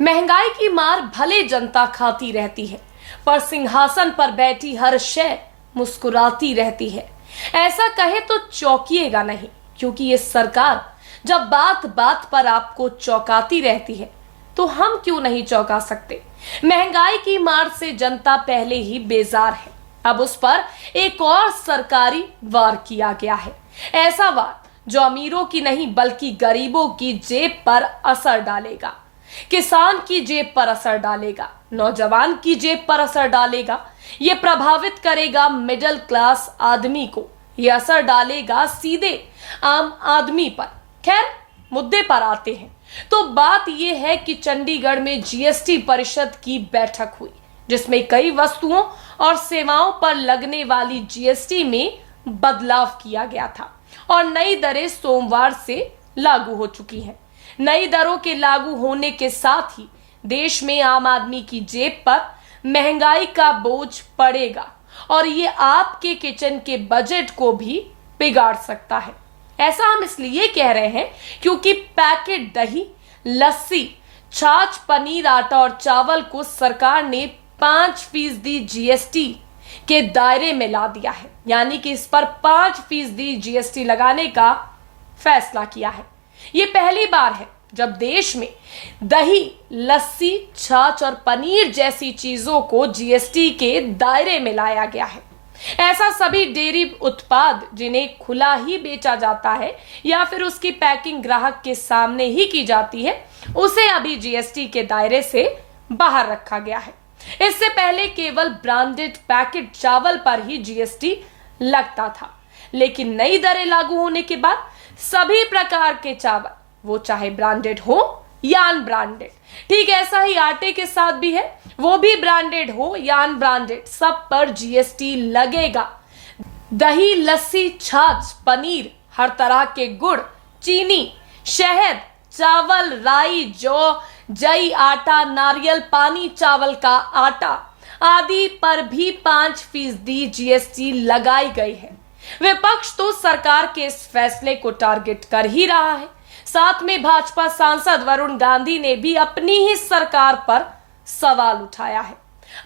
महंगाई की मार भले जनता खाती रहती है, पर सिंहासन पर बैठी हर शय मुस्कुराती रहती है। ऐसा कहे तो चौंकिएगा नहीं, क्योंकि ये सरकार जब बात बात पर आपको चौंकाती रहती है, तो हम क्यों नहीं चौंका सकते। महंगाई की मार से जनता पहले ही बेजार है, अब उस पर एक और सरकारी वार किया गया है। ऐसा वार जो अमीरों की नहीं बल्कि गरीबों की जेब पर असर डालेगा, किसान की जेब पर असर डालेगा, नौजवान की जेब पर असर डालेगा। ये प्रभावित करेगा मिडिल क्लास आदमी को, ये असर डालेगा सीधे आम आदमी पर। खैर, मुद्दे पर आते हैं तो बात यह है कि चंडीगढ़ में जीएसटी परिषद की बैठक हुई, जिसमें कई वस्तुओं और सेवाओं पर लगने वाली जीएसटी में बदलाव किया गया था और नई दरें सोमवार से लागू हो चुकी हैं। नई दरों के लागू होने के साथ ही देश में आम आदमी की जेब पर महंगाई का बोझ पड़ेगा और ये आपके किचन के बजट को भी बिगाड़ सकता है। ऐसा हम इसलिए कह रहे हैं क्योंकि पैकेट दही, लस्सी, छाछ, पनीर, आटा और चावल को सरकार ने 5% जीएसटी के दायरे में ला दिया है, यानी कि इस पर 5% जीएसटी लगाने का फैसला किया है। ये पहली बार है जब देश में दही, लस्सी, छाछ और पनीर जैसी चीजों को जीएसटी के दायरे में लाया गया है। ऐसा सभी डेयरी उत्पाद जिन्हें खुला ही बेचा जाता है या फिर उसकी पैकिंग ग्राहक के सामने ही की जाती है, उसे अभी जीएसटी के दायरे से बाहर रखा गया है। इससे पहले केवल ब्रांडेड पैकेट चावल पर ही जीएसटी लगता था, लेकिन नई दरें लागू होने के बाद सभी प्रकार के चावल, वो चाहे ब्रांडेड हो या अनब्रांडेड, ठीक ऐसा ही आटे के साथ भी है, वो भी ब्रांडेड हो या अनब्रांडेड, सब पर जीएसटी लगेगा। दही, लस्सी, छाछ, पनीर, हर तरह के गुड़, चीनी, शहद, चावल, राई, जौ, जई, आटा, नारियल पानी, चावल का आटा आदि पर भी 5% जीएसटी लगाई गई है। विपक्ष तो सरकार के इस फैसले को टारगेट कर ही रहा है। साथ में भाजपा सांसद वरुण गांधी ने भी अपनी ही सरकार पर सवाल उठाया है।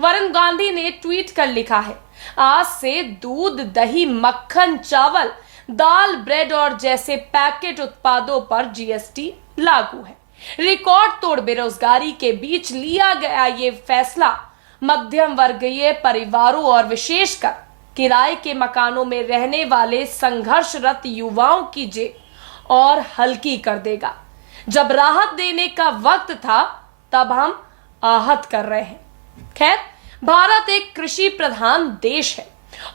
वरुण गांधी ने ट्वीट कर लिखा है, आज से दूध, दही, मक्खन, चावल, दाल, ब्रेड और जैसे पैकेट उत्पादों पर जीएसटी लागू है। रिकॉर्ड तोड़ बेरोजगारी के बीच लिया गया ये फैसला मध्यम वर्गीय परिवारों और विशेषकर किराए के मकानों में रहने वाले संघर्षरत युवाओं की जेब और हल्की कर देगा। जब राहत देने का वक्त था, तब हम आहत कर रहे हैं। खैर, भारत एक कृषि प्रधान देश है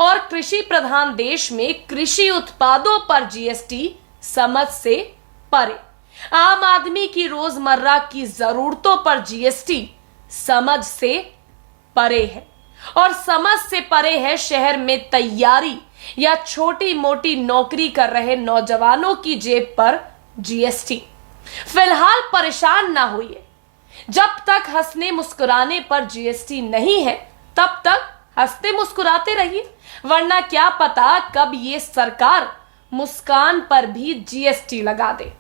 और कृषि प्रधान देश में कृषि उत्पादों पर जीएसटी समझ से परे। आम आदमी की रोजमर्रा की जरूरतों पर जीएसटी समझ से परे है और समझ से परे है शहर में तैयारी या छोटी मोटी नौकरी कर रहे नौजवानों की जेब पर जीएसटी। फिलहाल परेशान ना होइए, जब तक हंसने मुस्कुराने पर जीएसटी नहीं है तब तक हंसते मुस्कुराते रहिए, वरना क्या पता कब ये सरकार मुस्कान पर भी जीएसटी लगा दे।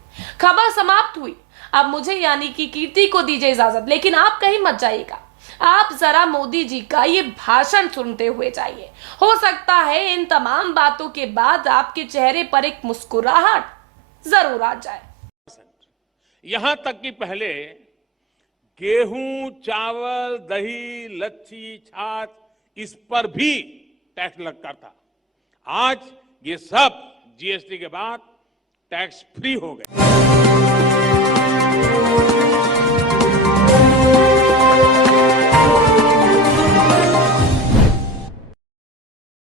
खबर समाप्त हुई। अब मुझे यानी कि कीर्ति को दीजिए इजाजत, लेकिन आप कहीं मत जाइएगा। आप जरा मोदी जी का ये भाषण सुनते हुए जाइए। हो सकता है इन तमाम बातों के बाद आपके चेहरे पर एक मुस्कुराहट जरूर आ जाए। यहां तक कि पहले गेहूं, चावल, दही, लच्छी, छाछ, इस पर भी टैक्स लगता था। आज ये सब जीएसटी के बाद टैक्स फ्री हो गए।